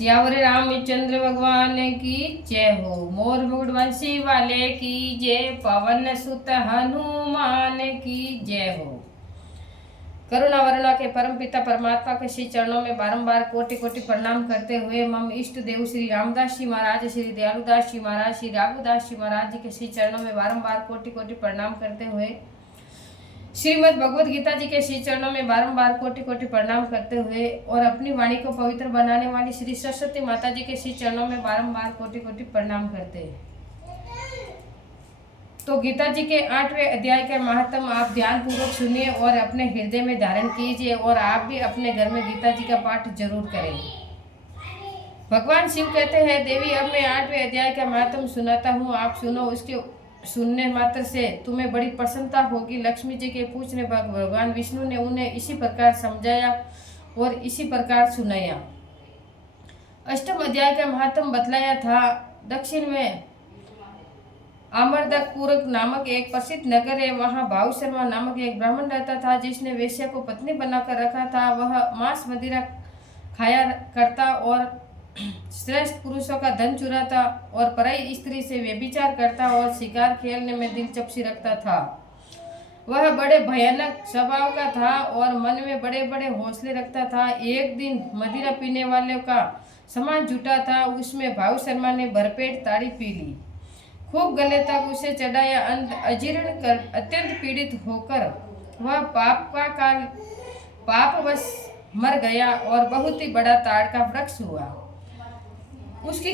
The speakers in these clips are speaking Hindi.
सियावर रामचंद्र भगवान की जय हो। मोर मुकुट वंशी वाले की जय। पवन सुत हनुमान की जय हो। करुणा वरुणा के परम पिता परमात्मा के श्री चरणों में बारंबार कोटि कोटि प्रणाम करते हुए मम इष्ट देव श्री रामदास जी महाराज, श्री दयालुदास जी महाराज, श्री राघुदास जी महाराज जी के श्री चरणों में बारंबार कोटि कोटि प्रणाम करते हुए श्रीमद् भगवद गीता जी के श्री चरणों में बारंबार कोटि कोटि प्रणाम करते हुए और अपनी वाणी को पवित्र बनाने वाली श्री सरस्वती माता जी के श्री चरणों में बारंबार कोटि कोटि प्रणाम करते हैं। तो गीता जी के 8वें अध्याय का महात्म आप ध्यान पूर्वक सुनिए और अपने हृदय में धारण कीजिए और आप भी अपने घर में गीता जी का पाठ जरूर करें। भगवान शिव कहते हैं, देवी अब मैं 8वें अध्याय का महात्म सुनाता हूँ, आप सुनो। उसके सुनने मात्र से तुम्हें बड़ी प्रसन्नता होगी। लक्ष्मी जी के पूछने पर भगवान विष्णु ने उन्हें इसी प्रकार समझाया और इसी प्रकार सुनाया। अष्टम अध्याय का महात्म बतलाया था। दक्षिण में अमरदकपुर नामक एक प्रसिद्ध नगर है। वहाँ भाऊ शर्मा नामक एक ब्राह्मण रहता था, जिसने वेश्या को पत्नी बनाकर रखा था। वह मांस मदिरा खाया करता और श्रेष्ठ पुरुषों का धन चुराता और पराई स्त्री से व्यभिचार करता और शिकार खेलने में दिलचस्पी रखता था। वह बड़े भयानक स्वभाव का था और मन में बड़े बड़े हौसले रखता था। एक दिन मदिरा पीने वालों का सामान जुटा था, उसमें भाऊ शर्मा ने भरपेट ताड़ी पी ली। खूब गले तक उसे चढ़ाया। अंत अजीर्ण कर अत्यंत पीड़ित होकर वह पापवश मर गया और बहुत ही बड़ा ताड़ का वृक्ष हुआ। उसकी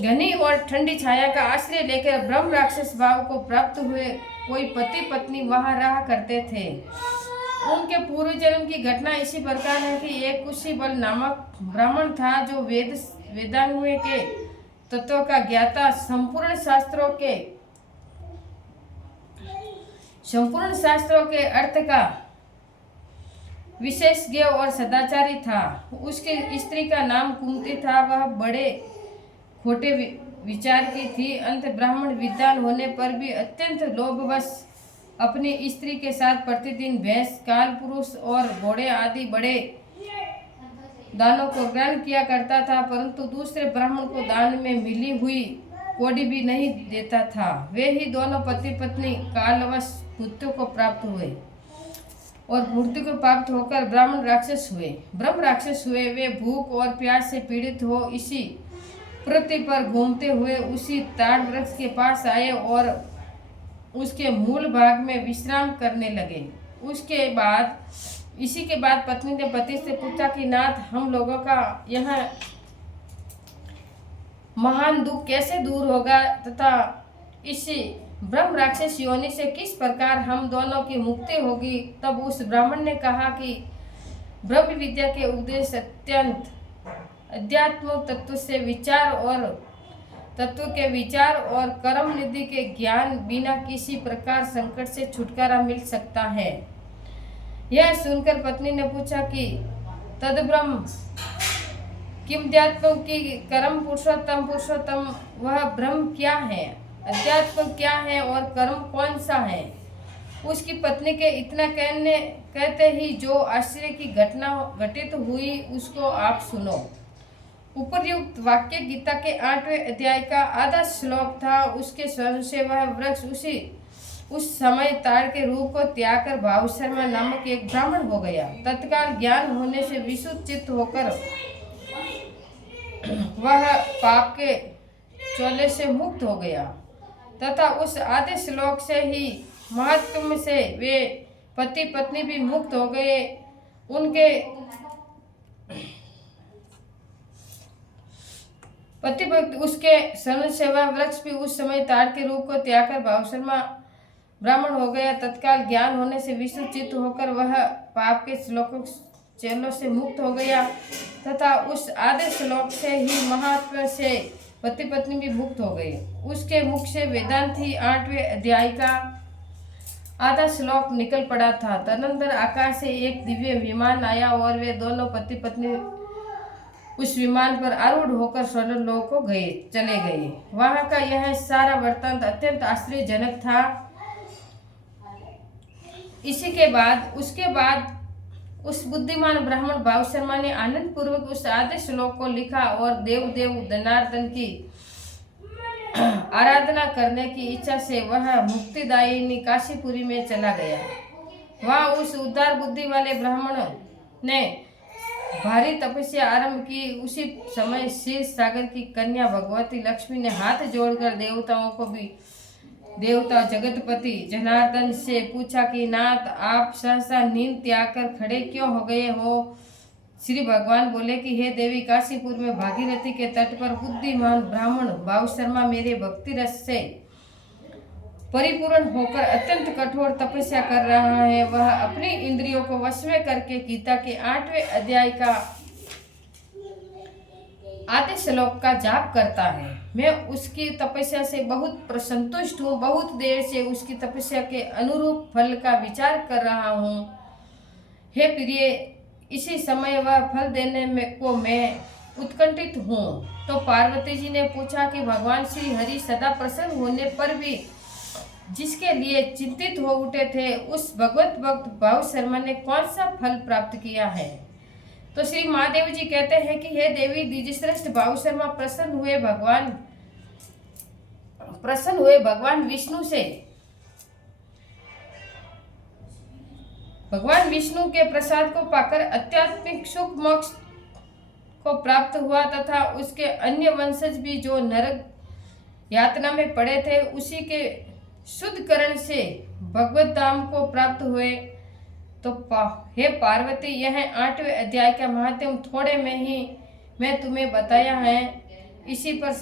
घनी और ठंडी छाया का आश्रय लेकर ब्रह्म राक्षस भाव को प्राप्त हुए कोई पति पत्नी वहां रहा करते थे। उनके पूर्व जन्म की घटना इसी प्रकार है कि एक कुशीबल नामक ब्राह्मण था, जो वेदांग के तत्व का ज्ञाता, संपूर्ण शास्त्रों के अर्थ का विशेषज्ञ और सदाचारी था। उसकी स्त्री का नाम कुंती था। वह बड़े खोटे विचार की थी। अंत ब्राह्मण विद्वान होने पर भी अत्यंत लोभवश अपनी स्त्री के साथ प्रतिदिन भैंस, काल पुरुष और घोड़े आदि बड़े दानों को ग्रहण किया करता था, परंतु दूसरे ब्राह्मण को दान में मिली हुई कौड़ी भी नहीं देता था। वे ही दोनों पति पत्नी कालवश मृत्यु को प्राप्त हुए और मृत्यु को प्राप्त होकर ब्रह्म राक्षस हुए। वे भूख और प्यास से पीड़ित हो इसी पृथ्वी पर घूमते हुए उसी ताड़ वृक्ष के पास आए और उसके मूल भाग में विश्राम करने लगे। इसी के बाद पत्नी ने पति से पूछा कि नाथ, हम लोगों का यह महान दुख कैसे दूर होगा तथा इसी ब्रह्म राक्षस योनि से किस प्रकार हम दोनों की मुक्ति होगी। तब उस ब्राह्मण ने कहा कि ब्रह्म विद्या के उपदेश अत्यंत अध्यात्म तत्व के विचार और कर्म निधि के ज्ञान बिना किसी प्रकार संकट से छुटकारा मिल सकता है। यह सुनकर पत्नी ने पूछा कि तद ब्रह्म किमध्यात्म की कर्म पुरुषोत्तम वह ब्रह्म क्या है, अध्यात्म क्या है और कर्म कौन सा है। उसकी पत्नी के इतना कहते ही जो आश्चर्य की घटना घटित हुई उसको आप सुनो। उपर्युक्त वाक्य गीता के 8वें अध्याय का आधा श्लोक था। उसके स्वयं से वह वृक्ष उस समय ताड़ के रूप को त्याग कर भाऊ शर्मा नामक एक ब्राह्मण हो गया। तत्काल ज्ञान होने से विशुद्ध चित्त होकर वह पाप के चोले से मुक्त हो गया तथा उस आधे श्लोक से ही महात्म से वे पति पत्नी भी मुक्त हो गए। उनके पति उसके शरण से वह वृक्ष भी उस समय ताड़ के रूप को त्याग कर भाऊ शर्मा ब्राह्मण हो गया। तत्काल ज्ञान होने से विशुद्ध चित्त होकर वह पाप के चेलों से मुक्त हो गया तथा उस आधे श्लोक से ही महात्मा से पति पत्नी भी मुक्त हो गए। उसके मुख से वेदांत ही 8वें अध्याय का आधा श्लोक निकल पड़ा था। तदनंतर आकाश से एक दिव्य विमान आया और वे दोनों पति पत्नी उस विमान पर आरूढ़ होकर स्वर्गलोक को चले गए। वहां का यह सारा वृत्तांत अत्यंत आश्चर्यजनक था। उसके बाद उस बुद्धिमान ब्राह्मण भाव शर्मा ने आनंद पूर्वक उस आधे श्लोक को लिखा और देव धनार्दन की आराधना करने की इच्छा से वह मुक्तिदायिनी काशीपुरी में चला गया। वहाँ उस उदार बुद्धि वाले ब्राह्मण ने भारी तपस्या आरंभ की। उसी समय क्षीर सागर की कन्या भगवती लक्ष्मी ने हाथ जोड़कर देवता जगतपति जनार्दन से पूछा कि नाथ, आप सहसा नींद त्याग कर खड़े क्यों हो गए हो? श्री भगवान बोले कि हे देवी, काशीपुर में भागीरथी के तट पर बुद्धिमान ब्राह्मण भाव शर्मा मेरे भक्ति रस से परिपूर्ण होकर अत्यंत कठोर तपस्या कर रहा है। वह अपनी इंद्रियों को वश में करके गीता के 8वें अध्याय का आधे श्लोक का जाप करता है। मैं उसकी तपस्या से बहुत प्रसंतुष्ट हूँ। बहुत देर से उसकी तपस्या के अनुरूप फल का विचार कर रहा हूँ। हे प्रिय, इसी समय वह फल देने को मैं उत्कंठित हूँ। तो पार्वती जी ने पूछा कि भगवान श्री हरि सदा प्रसन्न होने पर भी जिसके लिए चिंतित हो उठे थे, उस भगवत भक्त भाव शर्मा ने कौन सा फल प्राप्त किया है? तो श्री महादेव जी कहते हैं कि हे देवी, द्विजश्रेष्ठ भाव शर्मा प्रसन्न हुए भगवान विष्णु से। भगवान विष्णु के प्रसाद को पाकर आध्यात्मिक सुख मोक्ष को प्राप्त हुआ तथा उसके अन्य वंशज भी जो नरक यातना में पड़े थे, उसी के शुद्धकरण से भगवत धाम को प्राप्त हुए। तो हे पार्वती, यह 8वें अध्याय का महात्म्य थोड़े में ही मैं तुम्हें बताया है। इसी पर